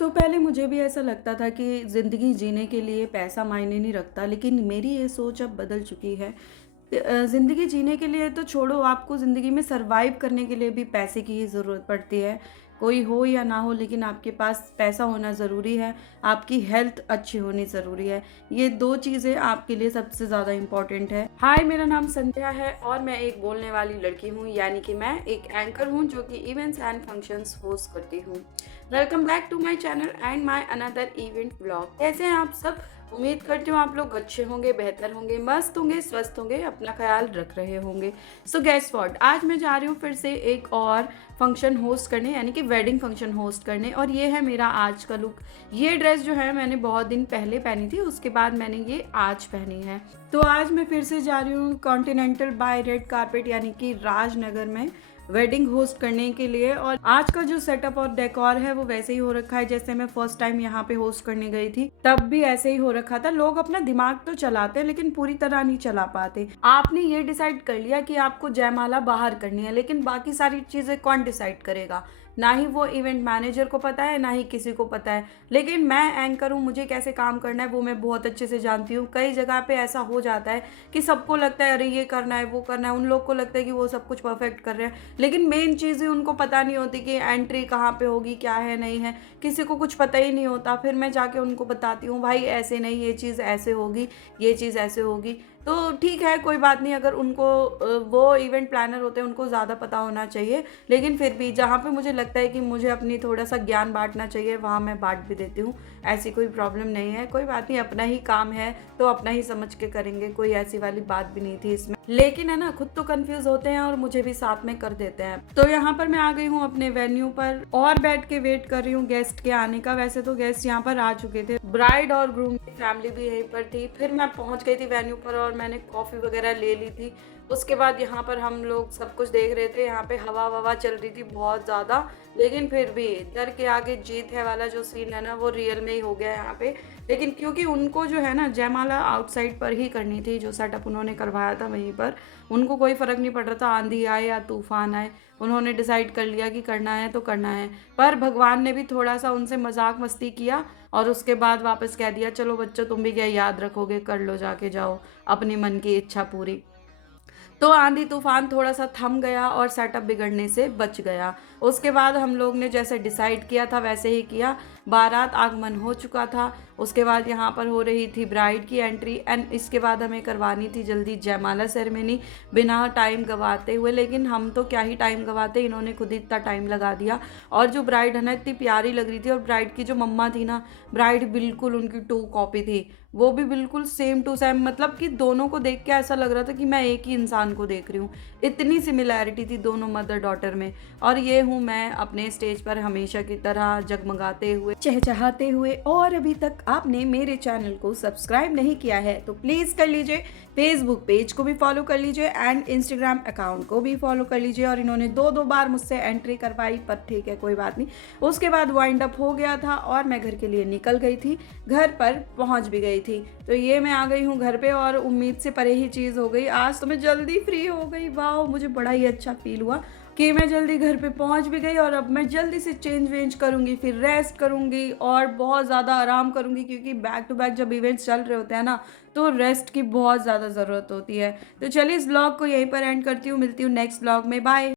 तो पहले मुझे भी ऐसा लगता था कि ज़िंदगी जीने के लिए पैसा मायने नहीं रखता, लेकिन मेरी ये सोच अब बदल चुकी है। ज़िंदगी जीने के लिए तो छोड़ो, आपको ज़िंदगी में सर्वाइव करने के लिए भी पैसे की ही ज़रूरत पड़ती है। कोई हो या ना हो, लेकिन आपके पास पैसा होना ज़रूरी है, आपकी हेल्थ अच्छी होनी ज़रूरी है। ये 2 चीज़ें आपके लिए सबसे ज़्यादा इम्पोर्टेंट है। हाय, मेरा नाम संध्या है और मैं एक बोलने वाली लड़की हूँ, यानी कि मैं एक एंकर हूँ जो कि इवेंट्स एंड फंक्शंस होस्ट करती हूँ। Welcome back to my channel and my another event blog. कैसे हैं आप सब? उम्मीद करती हूँ आप लोग अच्छे होंगे, बेहतर होंगे, मस्त होंगे, स्वस्थ होंगे, अपना ख्याल रख रहे होंगे। सो गेस व्हाट, आज मैं जा रही हूँ फिर से एक और फंक्शन होस्ट करने, यानी कि वेडिंग फंक्शन होस्ट करने, और ये है मेरा आज का लुक। ये ड्रेस जो है मैंने बहुत दिन पहले पहनी थी, उसके बाद मैंने ये आज पहनी है। तो आज मैं फिर से जा रही हूँ कॉन्टिनेंटल बाय रेड कारपेट, यानी कि राजनगर में वेडिंग होस्ट करने के लिए। और आज का जो सेटअप और डेकोर है वो वैसे ही हो रखा है जैसे मैं फर्स्ट टाइम यहाँ पे होस्ट करने गई थी, तब भी ऐसे ही हो रखा था। लोग अपना दिमाग तो चलाते हैं लेकिन पूरी तरह नहीं चला पाते। आपने ये डिसाइड कर लिया कि आपको जयमाला बाहर करनी है, लेकिन बाकी सारी चीजें कौन डिसाइड करेगा? ना ही वो इवेंट मैनेजर को पता है, ना ही किसी को पता है। लेकिन मैं एंकर हूँ, मुझे कैसे काम करना है वो मैं बहुत अच्छे से जानती हूँ। कई जगह पे ऐसा हो जाता है कि सबको लगता है अरे ये करना है, वो करना है, उन लोग को लगता है कि वो सब कुछ परफेक्ट कर रहे हैं, लेकिन मेन चीज़ें उनको पता नहीं होती कि एंट्री कहाँ पे होगी, क्या है नहीं है। किसी को कुछ पता ही नहीं होता। फिर मैं जाके उनको बताती हूँ भाई ऐसे नहीं, ये चीज़ ऐसे होगी, ये चीज़ ऐसे होगी। तो ठीक है, कोई बात नहीं, अगर उनको वो इवेंट प्लानर होते हैं उनको ज़्यादा पता होना चाहिए। लेकिन फिर भी जहाँ पे मुझे लगता है कि मुझे अपनी थोड़ा सा ज्ञान बांटना चाहिए, वहाँ मैं बांट भी देती हूँ। ऐसी कोई प्रॉब्लम नहीं है, कोई बात नहीं, अपना ही काम है तो अपना ही समझ के करेंगे, कोई ऐसी वाली बात भी नहीं थी इसमें। लेकिन है ना, खुद तो कंफ्यूज होते हैं और मुझे भी साथ में कर देते हैं। तो यहाँ पर मैं आ गई हूँ अपने वेन्यू पर और बैठ के वेट कर रही हूँ गेस्ट के आने का। वैसे तो गेस्ट यहाँ पर आ चुके थे, ब्राइड और ग्रूम की फैमिली भी यहीं पर थी। फिर मैं पहुंच गई थी वेन्यू पर और मैंने कॉफ़ी वगैरह ले ली थी। उसके बाद यहाँ पर हम लोग सब कुछ देख रहे थे। यहाँ पे हवा ववा चल रही थी बहुत ज़्यादा, लेकिन फिर भी डर के आगे जीत है वाला जो सीन है ना, वो रियल में ही हो गया यहाँ पे। लेकिन क्योंकि उनको जो है ना जयमाला आउटसाइड पर ही करनी थी, जो सेटअप उन्होंने करवाया था वहीं पर, उनको कोई फ़र्क नहीं पड़ रहा था आंधी आए या तूफान आए। उन्होंने डिसाइड कर लिया कि करना है तो करना है। पर भगवान ने भी थोड़ा सा उनसे मजाक मस्ती किया और उसके बाद वापस कह दिया चलो बच्चों, तुम भी क्या याद रखोगे, कर लो, जाके जाओ अपनी मन की इच्छा पूरी। तो आंधी तूफान थोड़ा सा थम गया और सेटअप बिगड़ने से बच गया। उसके बाद हम लोग ने जैसे डिसाइड किया था वैसे ही किया। बारात आगमन हो चुका था। उसके बाद यहाँ पर हो रही थी ब्राइड की एंट्री एंड इसके बाद हमें करवानी थी जल्दी जयमाला सेरेमनी बिना टाइम गवाते हुए। लेकिन हम तो क्या ही टाइम गवाते, इन्होंने खुद ही इतना टाइम लगा दिया। और जो ब्राइड है ना, इतनी प्यारी लग रही थी, और ब्राइड की जो मम्मा थी ना, ब्राइड बिल्कुल उनकी टू कॉपी थी। वो भी बिल्कुल सेम टू सेम, मतलब कि दोनों को देख के ऐसा लग रहा था कि मैं एक ही इंसान को देख रही हूँ। इतनी सिमिलैरिटी थी दोनों मदर डॉटर में। और ये हूँ मैं अपने स्टेज पर हमेशा की तरह जगमगाते हुए, चहचहाते हुए। और अभी तक आपने मेरे चैनल को सब्सक्राइब नहीं किया है तो प्लीज़ कर लीजिए। फेसबुक पेज को भी फॉलो कर लीजिए एंड इंस्टाग्राम अकाउंट को भी फॉलो कर लीजिए। और इन्होंने दो दो बार मुझसे एंट्री करवाई, पर ठीक है, कोई बात नहीं। उसके बाद वाइंड अप हो गया था और मैं घर के लिए निकल गई थी, घर पर पहुंच भी गई थी। तो ये मैं आ गई हूँ घर पे और उम्मीद से परे ही चीज़ हो गई। आज तो मैं जल्दी फ्री हो गई, वाह, मुझे बड़ा ही अच्छा फील हुआ कि मैं जल्दी घर पे पहुंच भी गई। और अब मैं जल्दी से चेंज वेंज करूंगी, फिर रेस्ट करूंगी और बहुत ज़्यादा आराम करूंगी, क्योंकि बैक टू बैक जब इवेंट्स चल रहे होते हैं ना, तो रेस्ट की बहुत ज़्यादा ज़रूरत होती है। तो चलिए इस ब्लॉग को यहीं पर एंड करती हूँ, मिलती हूँ नेक्स्ट ब्लॉग में, बाय।